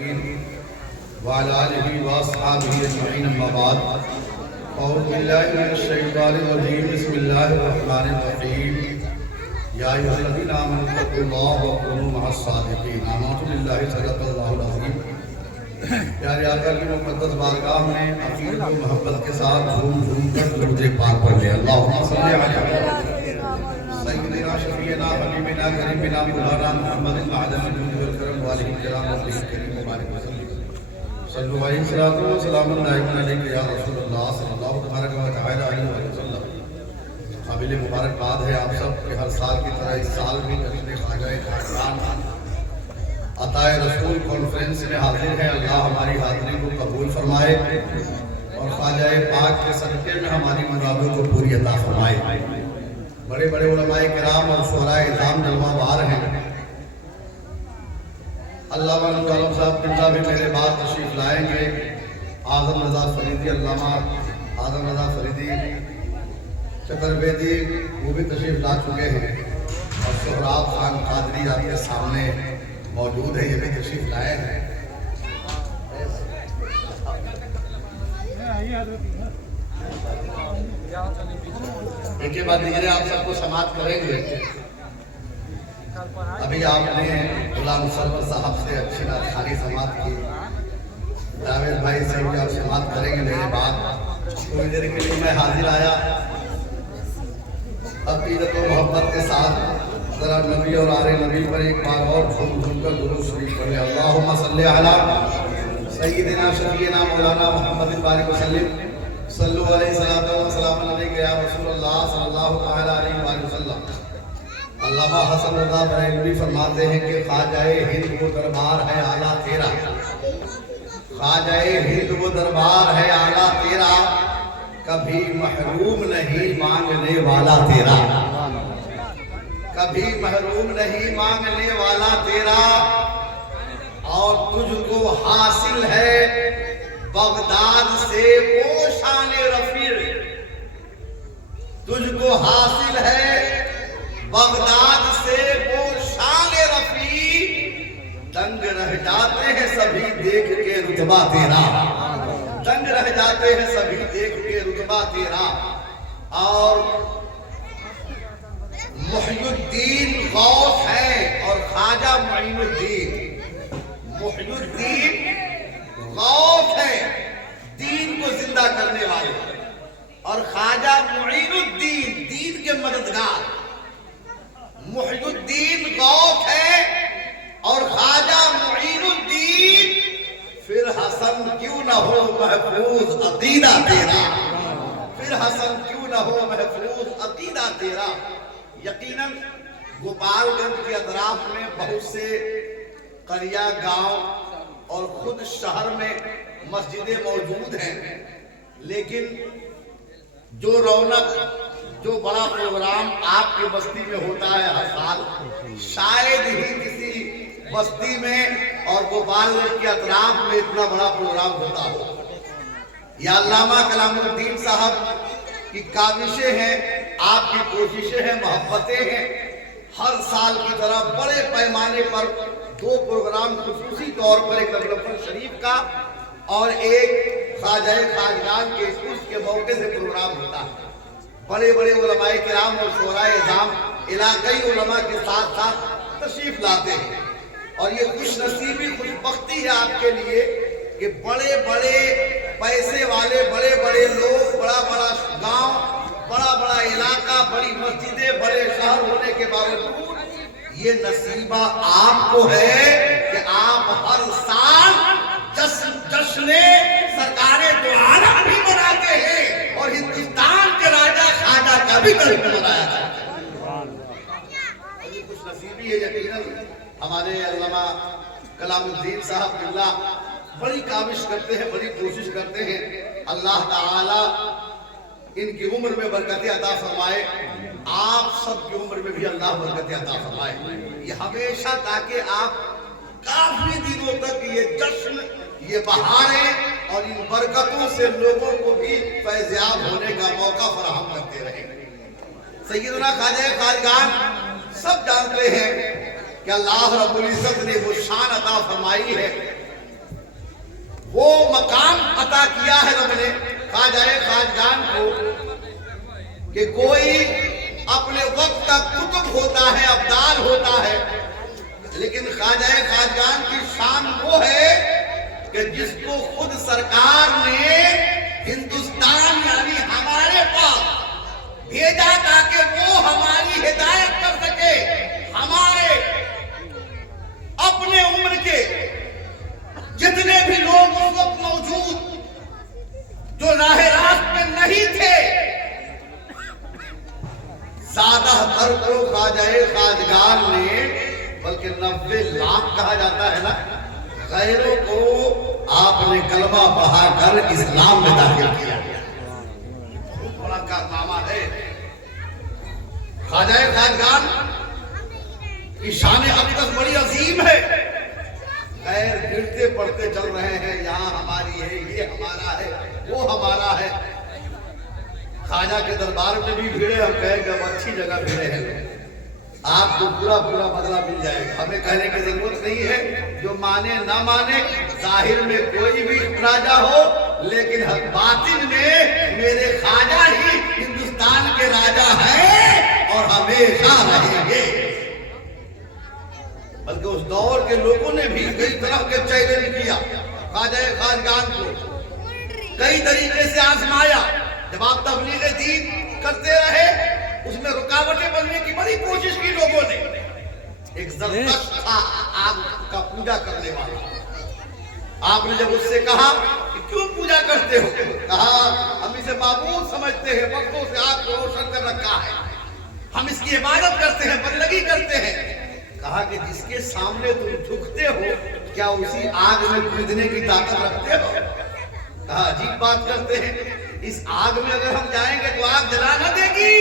وعلى آله وأصحابه أجمعين أما بعد أعوذ بالله من الشيطان الرجيم بسم الله الرحمن الرحيم يا أيها الذين آمنوا اتقوا الله وكونوا مع الصادقين آمنت بالله صدق الله العظيم پیارے آقا کی مقدس بارگاہ میں عقیدت و محبت کے ساتھ جھوم جھوم کر درود پاک پڑھ لیں اللہم صلی علی سیدنا شفیعنا حبیبنا کریمنا مولانا محمد معدن الجود والکرم والہ الکرام والہ الکریم مبارک وسلم صلو علیہ الصلوۃ والسلام علیک یا رسول اللہ صلی اللہ تبارک و تعالی علیہ وسلم۔ قابل مبارکباد ہے آپ سب کہ ہر سال کی طرح اس سال بھی جشن خواجہ خاقان عطائے رسول کانفرنس میں حاضر ہے۔ اللہ ہماری حاضری کو قبول فرمائے اور خواجہ پاک کے صدقے میں ہماری مرادوں کو پوری عطا فرمائے۔ بڑے بڑے علماء کرام اور شعراء اعظام جلوہ بار ہیں۔ علامہ نور عالم صاحب قبلہ بھی میرے بعد تشریف لائیں گے۔ اعظم رضا فریدی، علامہ اعظم رضا فریدی چترویدی وہ بھی تشریف لا چکے ہیں، اور سہراب خان قادری آپ کے سامنے موجود ہے، یہ بھی تشریف لائے ہیں۔ ان کے بعد دیگرے آپ سب کو سماعت کریں گے۔ ابھی آپ نے غلام سرور صاحب سے اچھی بات خالی سماعت کی، جاوید بھائی سے بھی آپ سماعت کریں گے میرے بعد۔ تھوڑی دیر کے لیے میں حاضر آیا، عقیدت و محبت کے ساتھ ذرا نبی اور آل نبی پر ایک بار اور جھوم جھوم کر درود شریف پڑھیں۔ اللہم صلی علی سیدنا شفیعنا مولانا محمد بارک وسلم صلو علیہ السلام علیک یا رسول اللہ صلی اللہ تعالی علیہ وآلہ وسلم۔ علامہ حسن رضا بریلوی فرماتے ہیں کہ خواجہ ہند وہ دربار ہے اعلیٰ تیرا، خواجہ ہند وہ دربار ہے اعلیٰ تیرا، کبھی محروم نہیں مانگنے والا تیرا، کبھی محروم نہیں مانگنے والا تیرا، اور تجھ کو حاصل ہے بغداد سے وہ شان رفیع، تجھ کو حاصل ہے بغداد سے وہ شان رفیع، دنگ رہ جاتے ہیں سبھی دیکھ کے رتبہ تیرا، دنگ رہ جاتے ہیں سبھی دیکھ کے رتبہ تیرا۔ اور محی الدین غوث ہے اور خواجہ معین الدین، محی الدین غوث ہے دین کو زندہ کرنے والے، اور خواجہ معین الدین دین کے مددگار۔ محی الدین غوث ہے اور خواجہ معین الدین، پھر حسن کیوں نہ ہو محفوظ عقیدہ تیرا، پھر حسن کیوں نہ ہو محفوظ عقیدہ تیرا۔ یقیناً گوپال گنج کے اطراف میں بہت سے قریہ گاؤں اور خود شہر میں مسجدیں موجود ہیں، لیکن جو رونق، جو بڑا پروگرام آپ کی بستی میں ہوتا ہے ہر سال، شاید ہی کسی بستی میں اور گوپال گنج کے اطراف میں اتنا بڑا پروگرام ہوتا ہو۔ یہ علامہ کلام الدین صاحب کی کاوشیں ہیں، آپ کی کوششیں ہیں، محبتیں ہیں۔ ہر سال کی طرح بڑے پیمانے پر دو پروگرام خصوصی طور پر، ایک رمضان شریف کا اور ایک خواجہ خاقان کے اس کے موقع سے پروگرام ہوتا ہے۔ بڑے بڑے علماء کرام اور شعراء اعظام علاقائی علماء کے ساتھ ساتھ تشریف لاتے ہیں، اور یہ خوش نصیبی، خوش بختی ہے آپ کے لیے کہ بڑے بڑے پیسے والے، بڑے بڑے لوگ، بڑا بڑا گاؤں، بڑا بڑا علاقہ، بڑی مسجدیں، بڑے شہر ہونے کے باوجود یہ نصیبہ آپ کو ہے کہ آپ ہر سال جشن سرکار دو عالم بھی مناتے ہیں، اور ہندوستان کے راجہ خواجہ کا بھی جشن منایا جاتا ہے۔ یہ خوش نصیبی ہے۔ یقیناً ہمارے علامہ کلام الدین صاحب قبلہ بڑی کاوش کرتے ہیں، بڑی کوشش کرتے ہیں۔ اللہ تعالی ان کی عمر میں برکت عطا فرمائے، آپ سب کی عمر میں بھی اللہ برکت عطا فرمائے۔ یہ ہمیشہ تاکہ آپ کافی دنوں تک یہ جشن، یہ بہاریں اور ان برکتوں سے لوگوں کو بھی فیضیاب ہونے کا موقع فراہم کرتے رہیں۔ سیدنا خواجہ خاقان سب جانتے ہیں کہ اللہ رب العزت نے وہ شان عطا فرمائی ہے وہ مقام عطا کیا ہے رب نے خواجہ خواجگان کو کہ کوئی اپنے وقت کا قطب ہوتا ہے، ابدال ہوتا ہے، لیکن خواجہ خواجگان کی شان وہ ہے کہ جس کو خود سرکار نے ہندوستان یعنی ہمارے پاس بھیجا تاکہ وہ ہماری ہدایت کر سکے، ہمارے اپنے عمر کے جتنے بھی لوگ اس وقت موجود جو راہ راست میں نہیں تھے، زیادہ تر کو خواجہ خواجگان نے، بلکہ 90 لاکھ کہا جاتا ہے نا، غیروں کو آپ نے کلمہ پڑھا کر اسلام میں داخل کیا، بہت بڑا کارنامہ ہے۔ خواجہ خواجگان کی شان اقدس بڑی عظیم ہے، غیر گرتے پڑتے چل رہے ہیں، یہاں ہماری ہے، یہ ہمارا ہے، وہ ہمارا ہے۔ خواجہ کے دربار میں بھی بھیڑے، ہم کہیں کہ ہم اچھی جگہ بھیڑے ہیں، آپ کو پورا بدلہ مل جائے گا، ہمیں کہنے کی ضرورت نہیں ہے، جو مانے نہ مانے، ظاہر میں کوئی بھی راجہ ہو لیکن باطن میں میرے خواجہ ہی ہندوستان کے راجہ ہیں اور ہمیشہ رہیں گے۔ بلکہ اس دور کے لوگوں نے بھی کئی طرح کے چیلنج کیا، خواجہ خواجگان کو کئی طریقے سے آزمایا۔ جب آپ تبلیغ دین کرتے رہے، اس میں رکاوٹیں بننے کی بڑی کوشش کی لوگوں نے۔ ایک زرتشت تھا آگ کا پوجا کرنے والا، آپ نے جب اس سے کہا کہ کیوں پوجا کرتے ہو، کہا ہم اسے معبود سمجھتے ہیں، وقتوں سے آگ کو روشن کر رکھا ہے، ہم اس کی عبادت کرتے ہیں، بندگی کرتے ہیں۔ کہا کہ جس کے سامنے تم جھکتے ہو، کیا اسی آگ میں کودنے کی طاقت رکھتے ہو؟ کہا عجیب بات کرتے ہیں، اس آگ میں اگر ہم جائیں گے تو آگ جلا نہ دے گی۔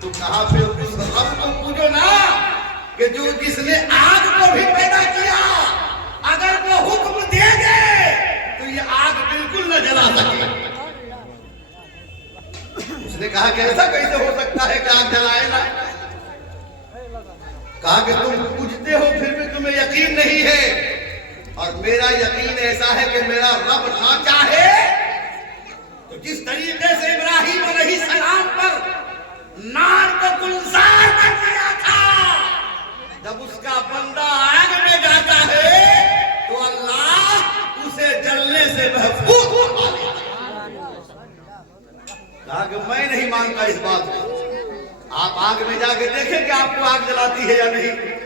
تو کہا پھر اس رب کو پوجو نا کہ جو جس نے آگ کو بھی پیدا کیا، اگر وہ حکم دے دے تو یہ آگ بالکل نہ جلا سکے۔ اس نے کہا کہ ایسا کیسے ہو سکتا ہے کہ آگ جلائے نا؟ کہا کہ تم پوجتے ہو پھر بھی تمہیں یقین نہیں ہے، اور میرا یقین ایسا ہے کہ میرا رب نہ چاہے تو جس طریقے سے ابراہیم علیہ السلام پر نار کو گلزار کر دیا تھا، جب اس کا بندہ آگ میں جاتا ہے تو اللہ اسے جلنے سے محفوظ فرما لیتا ہے۔ کہا کہ میں نہیں مانتا اس بات کو، آپ آگ میں جا کے دیکھیں کہ آپ کو آگ جلاتی ہے یا نہیں۔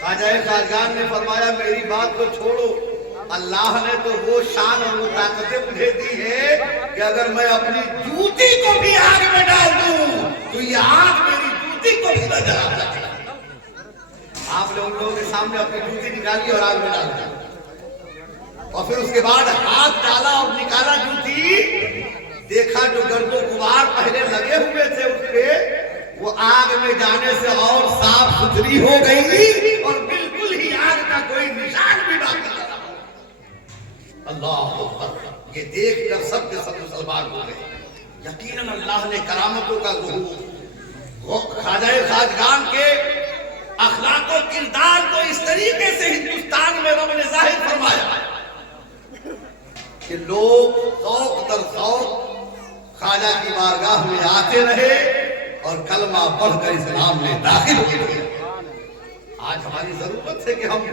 خواجہ خواجگان نے فرمایا میری بات کو چھوڑو، اللہ نے تو وہ شان اور وہ طاقتیں مجھے دی ہے کہ اگر میں اپنی جوتی کو بھی آگ میں ڈال دوں تو یہ آگ میری جوتی کو بھی نہ جلا سکے۔ آپ نے ان لوگوں کے سامنے اپنی جوتی نکالی اور آگ میں ڈال دی، اور پھر اس کے بعد ہاتھ ڈالا اور نکالا جوتی، دیکھا جو گرد و غبار پہلے لگے ہوئے تھے اس پہ، وہ آگ میں جانے سے اور صاف ستھری ہو گئی اور بالکل ہی آگ کا کوئی نشان بھی باقی نہ رہا۔ اللہ اکبر، یہ دیکھ کر سب کے سب مسلمان ہو گئے۔ یقیناً اللہ نے کرامتوں کا ظہور خواجہ خواجگان کے اخلاق و کردار کو اس طریقے سے ہندوستان میں رب نے ظاہر فرمایا کہ لوگ ذوق در ذوق خواجہ کی بارگاہ میں آتے رہے اور کلمہ پڑھ کر اسلام میں داخل ہوئے۔ آج ہماری ضرورت ہے کہ ہم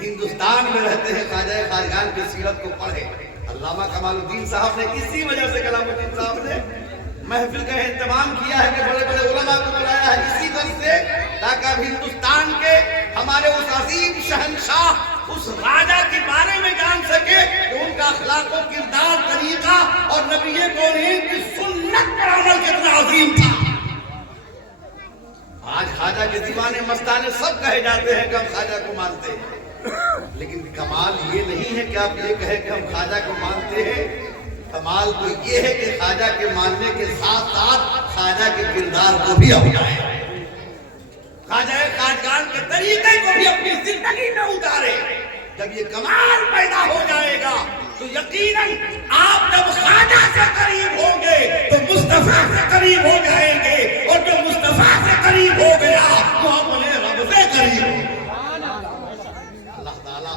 ہندوستان میں رہتے ہیں، خواجہ خواجگان کی سیرت کو پڑھیں۔ علامہ کمال الدین صاحب نے اسی وجہ سے کلام الدین صاحب نے محفل کا اہتمام کیا ہے کہ بڑے بڑے علماء کو بلایا ہے اسی وجہ سے، تاکہ اب ہندوستان کے ہمارے اس عظیم شہنشاہ، اس راجہ کے بارے میں جان سکے کہ ان کا اخلاق و کردار، طریقہ اور نبی کریم کی سنت پر عمل کتنا عظیم تھا۔ آج خواجہ کے دیوانے مستانے سب کہے جاتے ہیں کہ ہم خواجہ کو مانتے ہیں، لیکن کمال یہ نہیں ہے کہ آپ یہ کہیں کہ ہم خواجہ کو مانتے ہیں، کمال تو یہ ہے کہ خواجہ کے ماننے کے ساتھ ساتھ خواجہ کے کردار کو بھی اپنائیں، خواجہ خواجگان کے طریقے کو بھی اپنی زندگی میں اتارے۔ جب یہ کمال پیدا ہو جائے گا تو یقیناً آپ جب خواجہ سے قریب ہوں گے تو مصطفیٰ سے قریب ہو جائیں گے، اور جو مصطفیٰ سے قریب ہو گیا وہ اپنے رب سے قریب ہو گیا۔ اللہ تعالیٰ